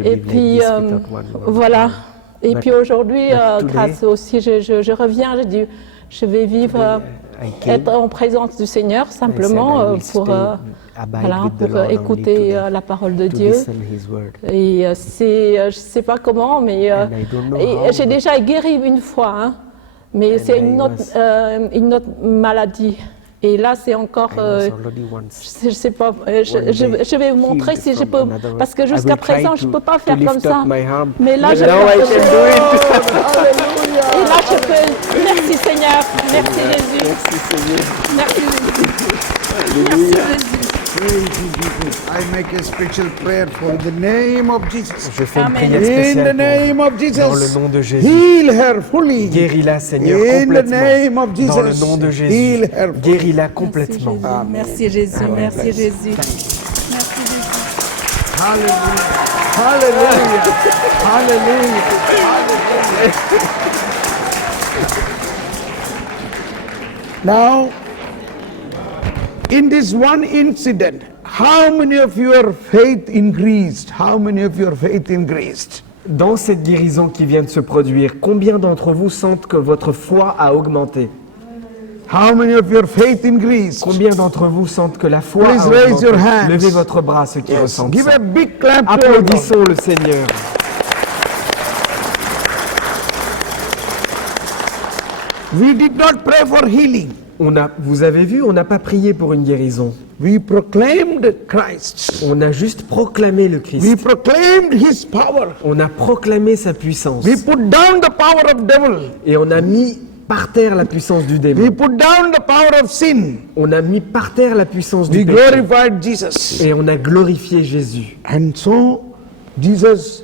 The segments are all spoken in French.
Et puis, voilà. Et puis aujourd'hui, grâce aussi, je reviens, je dis, je vais vivre, être en présence du Seigneur, simplement pour écouter la parole de Dieu. Et je ne sais pas comment, mais j'ai déjà guéri une fois, hein, mais c'est une autre maladie. Et là, c'est encore, je ne sais pas, je vais vous montrer si je peux, parce que jusqu'à présent, je ne peux pas faire comme ça. Mais là, je peux. Et là, je peux. Merci Seigneur, merci Jésus. Merci Jésus. Merci Jésus. I make a special prayer for the name of Jesus. Je fais une prière spéciale in the name of Jesus. Dans le nom de Jésus. Heal her fully. Guéris-la, Seigneur, in complètement. The name of Jesus. Dans le nom de Jésus. Heal her fully. Guéris-la complètement. Merci Jésus, merci Jésus. Merci Jésus. Hallelujah. Hallelujah. Hallelujah. Hallelujah. Now, in this one incident, how many of your faith increased? How many of your faith increased? Dans cette guérison qui vient de se produire, combien d'entre vous sentent que votre foi a augmenté? How many of your faith increased? Combien d'entre vous sentent que la foi Please a raise augmenté? your hands. Levez votre bras, ceux qui ressentent Give ça. a big clap to Applaudissons le Seigneur. We did not pray for healing. Vous avez vu, on n'a pas prié pour une guérison. We proclaimed Christ. On a juste proclamé le Christ. We proclaimed His power. On a proclamé sa puissance. We put down the power of devil. Et on a mis par terre la puissance du démon. We put down the power of sin. On a mis par terre la puissance We du péché. glorified Jesus. Et on a glorifié Jésus. And so Jesus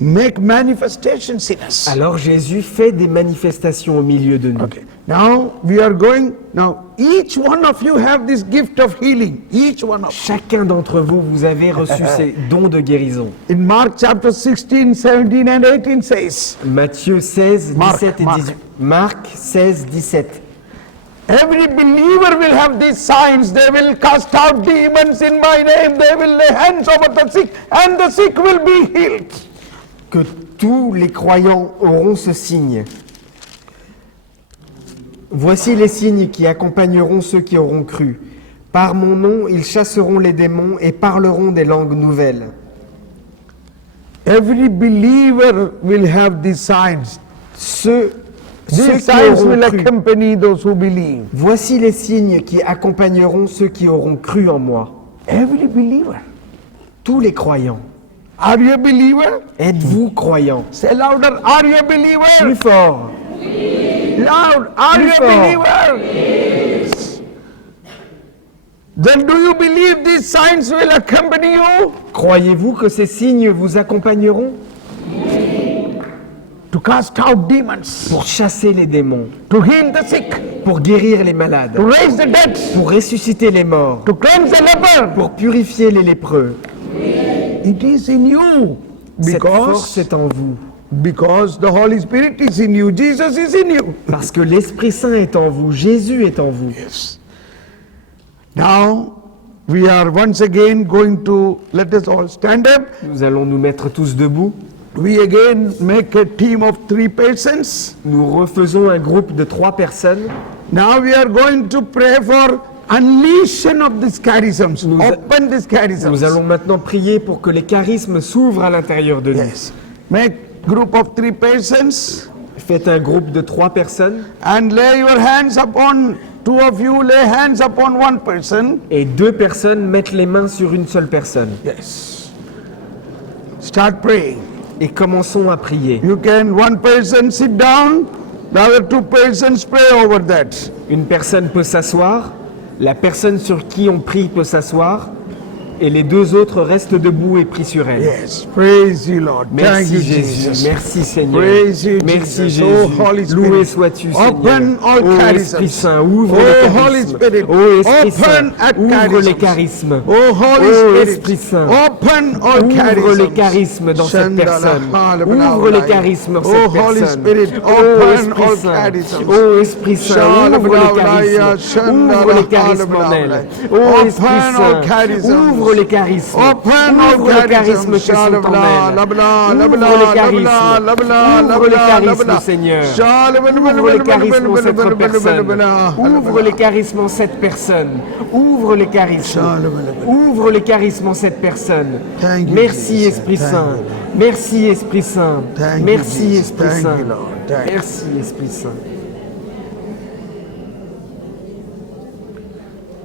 make manifestations in us. Alors Jésus fait des manifestations au milieu de nous. Okay. Now we are going. Now each one of you have this gift of healing. Each one of you. Chacun d'entre vous, vous avez reçu ces dons de guérison. In Mark chapter 16, 17 and 18 says. Matthieu 16, 17 et Mark. 18. Marc 16, 17. Every believer will have these signs. They will cast out demons in my name. They will lay hands over the sick, and the sick will be healed. Que tous les croyants auront ce signe. Voici les signes qui accompagneront ceux qui auront cru. Par mon nom, ils chasseront les démons et parleront des langues nouvelles. Every believer will have these signs. Ceux These qui signs auront will cru. accompany those who believe. Voici les signes qui accompagneront ceux qui auront cru en moi. Every believer. Tous les croyants. Are you a believer? Êtes-vous croyants? Say louder. Are you a believer? Plus fort. Loud. Are Plus you a fort. believer? Yes. Then do you believe these signs will accompany you? Croyez-vous que ces signes vous accompagneront? To cast out demons. Pour chasser les démons, To heal the sick. pour guérir les malades, To raise the dead. pour ressusciter les morts, To cleanse the leper. pour purifier les lépreux. It is in you. Cette force Because, est en vous. because the Holy Spirit is in you. Jesus is in you. Parce que l'Esprit Saint est en vous, Jésus est en vous. Now, we are once again going to, let us all stand up. Nous allons nous mettre tous debout. We again make a team of 3 persons. Nous refaisons un groupe de 3 personnes. Now we are going to pray for unleashing of these charisms. Nous- Open these charisms. Nous allons maintenant prier pour que les charismes s'ouvrent à l'intérieur de nous. Yes. Make group of 3 persons Faites un groupe de 3 personnes and lay your hands upon, 2 of you lay hands upon 1 person. et 2 personnes mettent les mains sur une seule personne. Yes. Start praying. Et commençons à prier. You can, 1 person sit down, the other 2 persons pray over that. Une personne peut s'asseoir, la personne sur qui on prie peut s'asseoir, et les 2 autres restent debout et prient sur elle. Yes. Praise you, Lord. Thank Merci you, Jésus, Jesus. merci Seigneur. Praise you, Merci Jesus. Jésus. Oh, Holy Spirit. Loué sois-tu Open Seigneur. all Ô charisms. Esprit Saint, ouvre Oh, les Holy charismes. Spirit. Ô Esprit Saint, Open at ouvre les charisms. charismes. Oh, Holy Ô Spirit. Esprit Saint, Open all ouvre charisms. les charismes dans cette personne. Ouvre les charismes dans Oh, cette Holy personne. Spirit. Ô Open Esprit all Saint, charisms. ô Esprit Saint, ouvre les charismes. Ouvre les charismes en elle. Ô Esprit Saint, ouvre Ouvre les charismes. Open all Ouvre les charismes qui sont en elle. Ouvre les charismes. Ouvre les charismes, Seigneur. Ouvre les charismes en cette personne. Ouvre les charismes en cette personne. Ouvre les charismes. Ouvre les charismes en cette personne. Merci Esprit Saint. Merci Esprit Saint. Merci Esprit Saint. Merci Esprit Saint.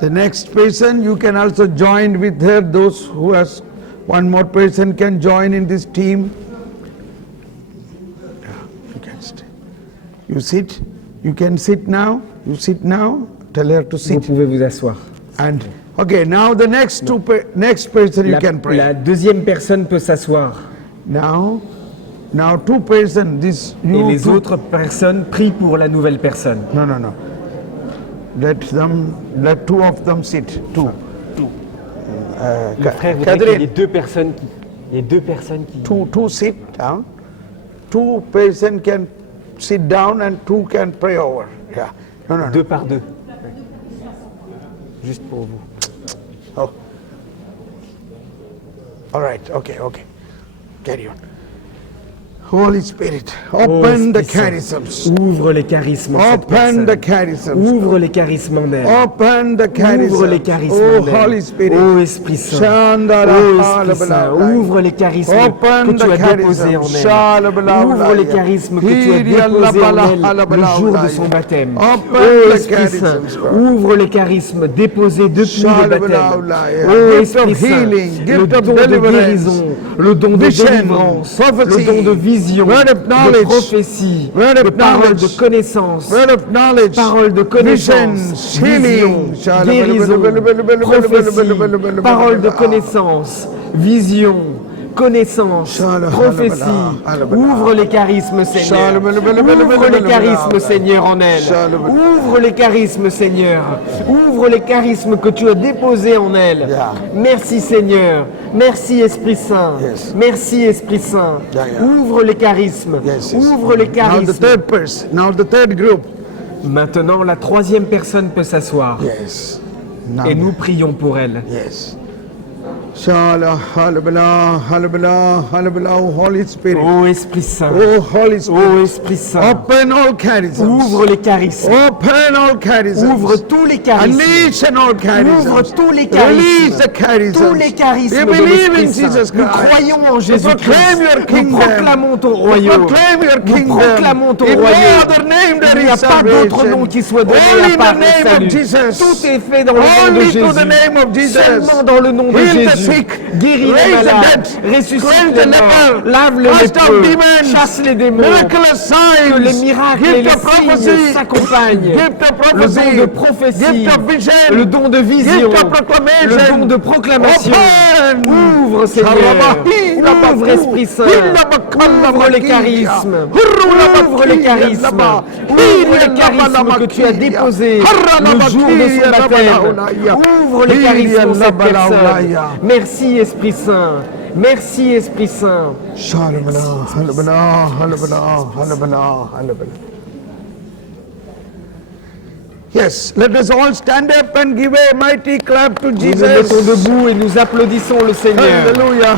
The next person, you can also join with her. Those who has one more person can join in this team. Yeah, you can stay. You sit. You can sit now. You sit now. Tell her to sit. Vous pouvez vous asseoir. And okay, now the next next person you can pray. La deuxième personne peut s'asseoir. Now two person. This Et you. les autres personnes prient pour la nouvelle personne. No. Let two of them sit. Two. Le frère voudrait qu'il y ait deux personnes qui. Two sit down. Two person can sit down and two can pray over. Yeah. No. Deux par deux. Juste pour vous. Oh. All right. Okay. Carry on. Holy Spirit, open the charisms. Ouvre les charismes en cette personne. Open the charisms. Ouvre les charismes en elle. Open the charisms. Ouvre les charismes Oh, en elle. Holy Spirit. Oh Esprit Saint. Oh Esprit Saint. Ouvre les charismes que tu as déposés en elle. Ouvre les charismes que tu as déposés en elle le jour de son baptême. Oh Esprit Saint. Ouvre les charismes déposés depuis le baptême. Oh Esprit Saint. Le don de guérison, le don de délivrance, le don de vision, de prophétie, de parole de connaissance, parole de connaissance, vision, guérison, prophétie, parole de connaissance, vision, connaissance, prophétie. Ouvre les charismes, Seigneur. Ouvre les charismes, Seigneur, en elle. Ouvre les charismes, Seigneur. Ouvre les charismes que tu as déposés en elle. Merci, Seigneur. Merci, Esprit Saint. Merci, Esprit Saint. Ouvre les charismes. Ouvre les charismes. Now the third group. Maintenant, la troisième personne peut s'asseoir. Et nous prions pour elle. Yes. Holy Spirit. Oh Esprit Saint. Oh Holy Spirit. Oh Esprit Saint. Open all charisms. Ouvre les charismes. Open all charisms. Ouvre tous les charismes. Unleash all charisms. Ouvre tous les charismes. Release the charisms. Tous les charismes We de believe in l'Esprit Saint. Jesus Nous Christ. croyons en We Jésus-Christ. proclaim your Nous kingdom. proclamons ton royaume. Proclaim your Nous kingdom. proclamons ton In no royaume. other name there Il n'y a is pas d'autre salvation. nom qui soit donné Only à in part the le name of salut. Jesus. Tout est fait dans le nom de Only Jésus. through the name of Jesus. Seulement dans le nom de Heal the Jésus. sick. Guéris les Raise the malades. dead. Ressuscite Cleanse les the morts. leper. Lave les Cast out lépreux. demons. Chasse les démons. Miraculous signs. Que les miracles et Gift les of prophecy. signes s'accompagnent. Gift of Le prophecy. don de prophétie. Gift of vision. Le don de vision. Gift of proclamation. Le don de proclamation. Open. Ouvre, Seigneur. Ouvre, Esprit Saint. Ouvre les charismes. Ouvre les charismes. Ouvre les charismes que tu as déposés le jour de son baptême. Ouvre les charismes en cette personne. Merci, Esprit Saint. Merci, Esprit Saint. Yes, let us all stand up and give a mighty clap to Nous Jesus. nous mettons debout et nous applaudissons le Seigneur. Hallelujah.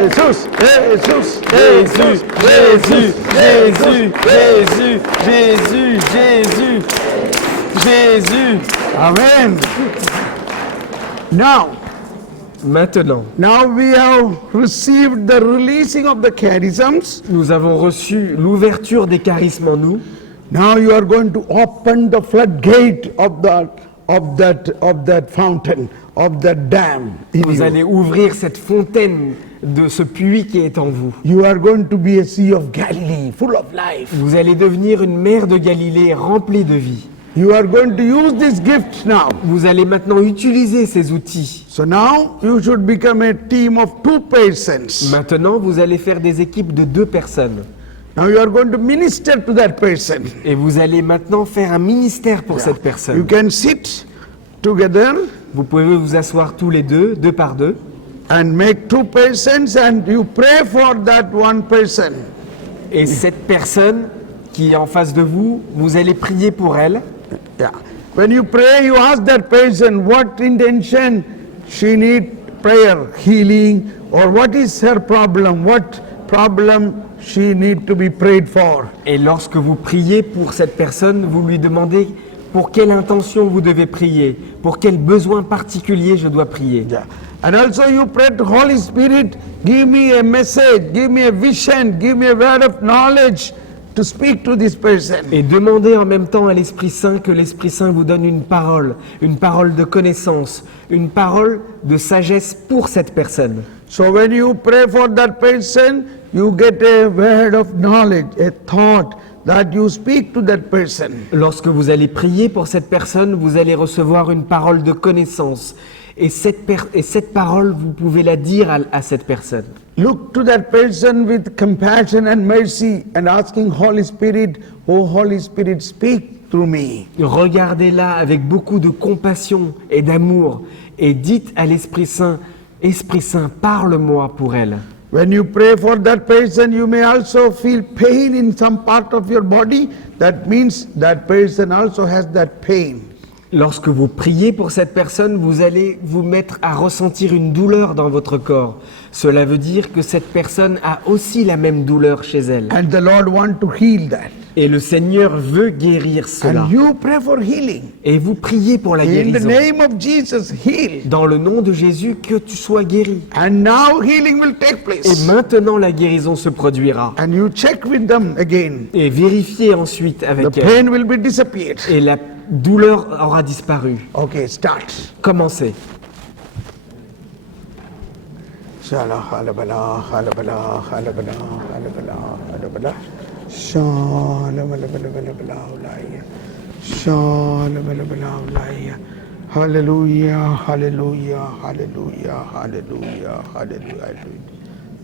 Jesus, Jesus, Jésus, Jésus, Jésus, Jésus, Jésus, Jésus, Jésus. Amen. Maintenant, Now we have received the releasing of the charisms. nous avons reçu l'ouverture des charismes en nous. Now you are going to open the floodgate of that fountain, of that dam in Vous you. allez ouvrir cette fontaine de ce puits qui est en vous. You are going to be a sea of Galilee, full of life. Vous allez devenir une mer de Galilée remplie de vie. You are going to use this gift now. Vous allez maintenant utiliser ces outils. So now you should become a team of 2 persons. Maintenant, vous allez faire des équipes de 2 personnes. Now you are going to minister to that person. Et vous allez maintenant faire un ministère pour cette You personne. can sit together Vous pouvez vous asseoir tous les deux, 2 par 2. And make 2 persons and you pray for that one person. Et cette personne qui est en face de vous, vous allez prier pour elle. Yeah. When you pray, you ask that person what intention she need prayer, healing, or what is her problem, what problem she need to be prayed for. Et lorsque vous priez pour cette personne, vous lui demandez pour quelle intention vous devez prier, pour quel besoin particulier je dois prier. Yeah. And also you pray to Holy Spirit, give me a message, give me a vision, give me a word of knowledge to speak to this person. Et demandez en même temps à l'Esprit Saint que l'Esprit Saint vous donne une parole de connaissance, une parole de sagesse pour cette personne. So when you pray for that person, you get a word of knowledge, a thought that you speak to that person. Lorsque vous allez prier pour cette personne, vous allez recevoir une parole de connaissance. Et cette parole, vous pouvez la dire à cette personne. Look to that person with compassion and mercy and asking Holy Spirit, oh Holy Spirit, speak through me. Regardez-la avec beaucoup de compassion et d'amour et dites à l'Esprit Saint, Esprit Saint, parle-moi pour elle. When you pray for that person, you may also feel pain in some part of your body. That means that person also has that pain. Lorsque vous priez pour cette personne, vous allez vous mettre à ressentir une douleur dans votre corps. Cela veut dire que cette personne a aussi la même douleur chez elle. And the Lord wants to heal that. Et le Seigneur veut guérir cela. And you pray for healing. Et vous priez pour la In guérison. the name of Jesus, heal. Dans le nom de Jésus, que tu sois guéri. And now healing will take place. Et maintenant, la guérison se produira. And you check with them again. Et vérifiez ensuite The avec elle. pain will be disappeared. Et la douleur aura disparu. Okay, start. Commencez. Shala halabala halabala halabala halabala halabala. Shala halabala halabala. Shala halabala. Hallelujah, hallelujah, hallelujah, hallelujah, hallelujah.